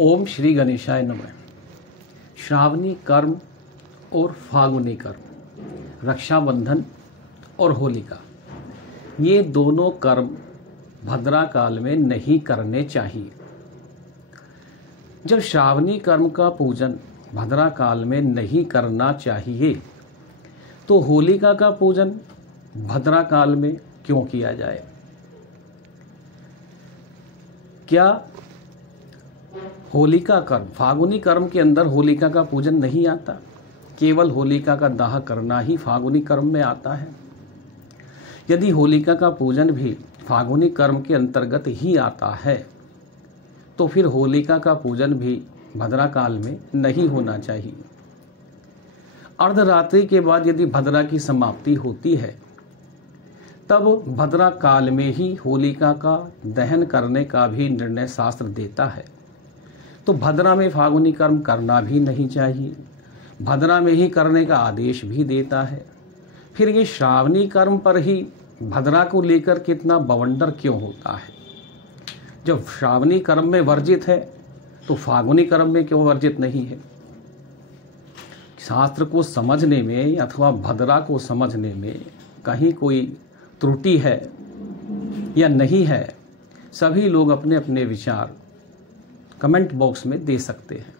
ओम श्री गणेशाय नमः। श्रावणी कर्म और फागुनी कर्म, रक्षाबंधन और होलिका, ये दोनों कर्म भद्रा काल में नहीं करने चाहिए। जब श्रावणी कर्म का पूजन भद्रा काल में नहीं करना चाहिए तो होलिका का पूजन भद्रा काल में क्यों किया जाए? क्या होलिका कर्म, फागुनी कर्म के अंदर होलिका का पूजन नहीं आता? केवल होलिका का दाह करना ही फागुनी कर्म में आता है। यदि होलिका का पूजन भी फागुनी कर्म के अंतर्गत ही आता है तो फिर होलिका का पूजन भी भद्रा काल में नहीं होना चाहिए। अर्धरात्रि के बाद यदि भद्रा की समाप्ति होती है तब भद्रा काल में ही होलिका का दहन करने का भी निर्णय शास्त्र देता है। तो भद्रा में फागुनी कर्म करना भी नहीं चाहिए, भद्रा में ही करने का आदेश भी देता है। फिर ये श्रावणी कर्म पर ही भद्रा को लेकर कितना बवंडर क्यों होता है? जब श्रावणी कर्म में वर्जित है तो फागुनी कर्म में क्यों वर्जित नहीं है? शास्त्र को समझने में अथवा भद्रा को समझने में कहीं कोई त्रुटि है या नहीं है, सभी लोग अपने अपने विचार कमेंट बॉक्स में दे सकते हैं।